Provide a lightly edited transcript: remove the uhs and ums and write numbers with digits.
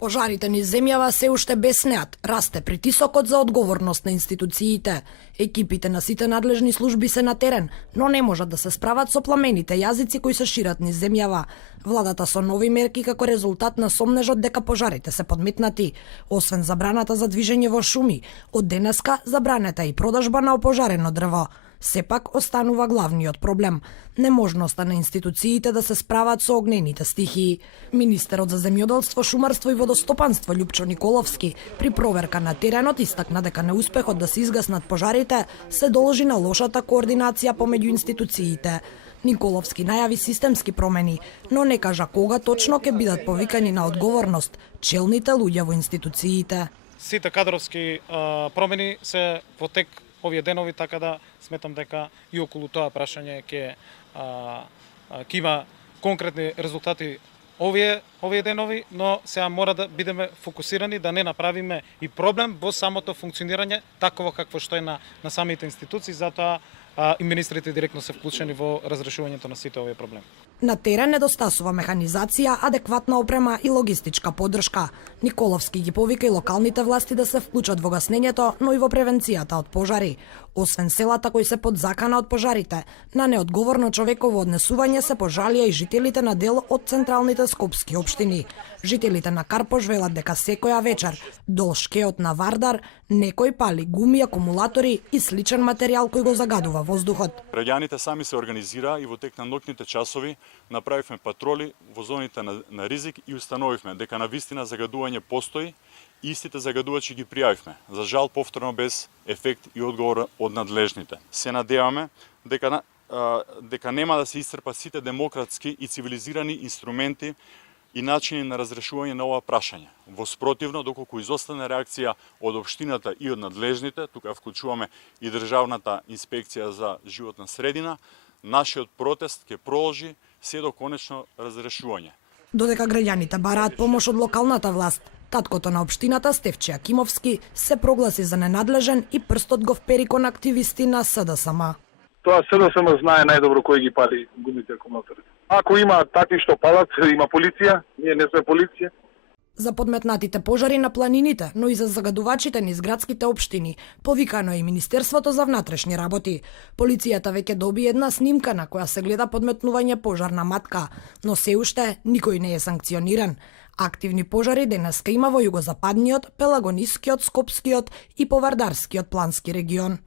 Пожарите низ земјава се уште беснеат, расте притисокот за одговорност на институциите. Екипите на сите надлежни служби се на терен, но не можат да се справат со пламените јазици кои се шират низ земјава. Владата со нови мерки како резултат на сомнежот дека пожарите се подметнати. Освен забраната за движење во шуми, од денеска забранета и продажба на опожарено дрво. Сепак останува главниот проблем – неможноста на институциите да се справат со огнените стихии. Министерот за земјоделство, шумарство и водостопанство Љупчо Николовски при проверка на теренот истакна дека неуспехот да се изгаснат пожарите се должи на лошата координација помеѓу институциите. Николовски најави системски промени, но не кажа кога точно ќе бидат повикани на одговорност челните луѓе во институциите. Сите кадровски промени се во тек овие денови, така да сметам дека и околу тоа прашање ќе има конкретни резултати овие денови, но сега мора да бидеме фокусирани да не направиме и проблем во самото функционирање такво какво што е на самите институции, затоа и министрите директно се вклучени во разрешувањето на сите овие проблеми. На терен недостасува механизација, адекватна опрема и логистичка поддршка. Николовски ги повика и локалните власти да се вклучат во гаснењето, но и во превенцијата од пожари. Освен селата кои се под закана од пожарите, на неодговорно човеково однесување се пожалија и жителите на дел од централните скопски општини. Жителите на Карпош велат дека секоја вечер долж шкеот на Вардар некој пали гуми, акумулатори и сличен материјал кој го загадува воздухот. Граѓаните сами се организираа и во тек на ноќните часови направивме патроли во зоните на ризик и установивме дека навистина загадување постои и истите загадувачи ги пријавивме. За жал повторно без ефект и одговор од надлежните. Се надеваме дека нема да се исцрпат сите демократски и цивилизирани инструменти и начини на разрешување на ова прашање. Во спротивно, доколку изостане реакција од општината и од надлежните, тука вклучуваме и Државната инспекција за животна средина, нашиот протест ќе продолжи се до конечно разрешување. Додека граѓаните бараат помош од локалната власт, таткото на општината Стефче Акимовски се прогласи за ненадлежен и прстот го впери кон активисти на СДСМ. Тоа СДСМ знае најдобро кој ги пали гумите акумулаторите. Ако има такви што палат, има полиција, ние не сме полиција. За подметнатите пожари на планините, но и за загадувачите низ градските општини, повикано е и Министерството за внатрешни работи. Полицијата веќе доби една снимка на која се гледа подметнување пожарна матка, но се уште никој не е санкциониран. Активни пожари денеска има во југозападниот, пелагонискиот, скопскиот и повардарскиот плански регион.